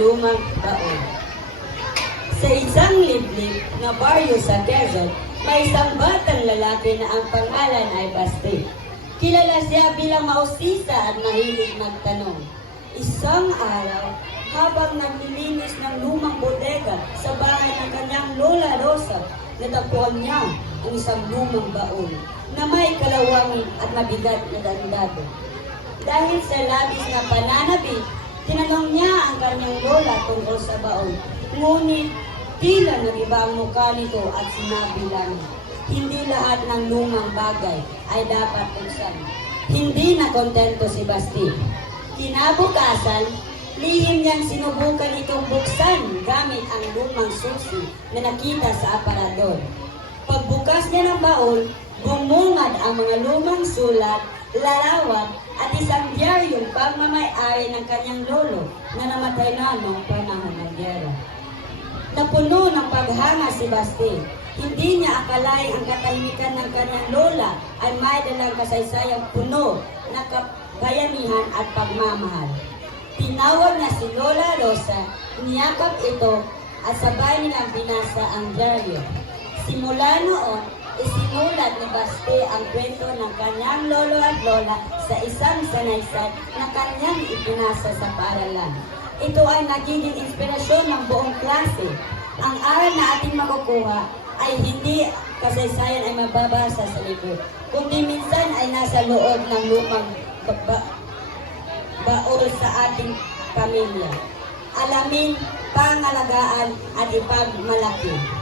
lumang baon. Sa isang liblib na baryo sa Quezon, may isang batang lalaki na ang pangalan ay Basti. Kilala siya bilang mausisa at mahilig magtanong. Isang araw, habang naglilinis ng lumang bodega sa bahay ng kanyang Lola Rosa, natagpuan niya ang isang lumang baon na may kalawangin at mabigat na dandado. Dahil sa labis na pananabik, tinanong niya ang kanyang lola tungkol sa baon. Ngunit tila nag-iba ang mukha nito at sinabi lang, hindi lahat ng lumang bagay ay dapat buksan. Hindi na kontento si Basti. Kinabukasan, lihim niyang sinubukan itong buksan gamit ang lumang susi na nakita sa aparador. Pagbukas niya ng baon, bumungad ang mga lumang sulat, larawan, at isang diaryong pagmamayari ng kanyang lolo na namatay na noong panahon ng gera. Napuno ng paghanga si Basti. Hindi niya akalain ang katahimikan ng kanyang lola ay may dalang kasaysayang puno na kabayanihan at pagmamahal. Tinawag niya si Lola Rosa, niyakap ito at sabay nilang binasa ang dyaryo. Simula noon, isinulat ni Baste ang kwento ng kanyang lolo at lola sa isang sanaysay na kanyang ipinasa sa paaralan. Ito ay nagiging inspirasyon ng buong klase. Ang aral na ating makukuha ay hindi kasaysayan ay mababasa sa libro, kundi minsan ay nasa loob ng lumang ba- baol sa ating pamilya. Alamin, pangalagaan at ipagmalaki.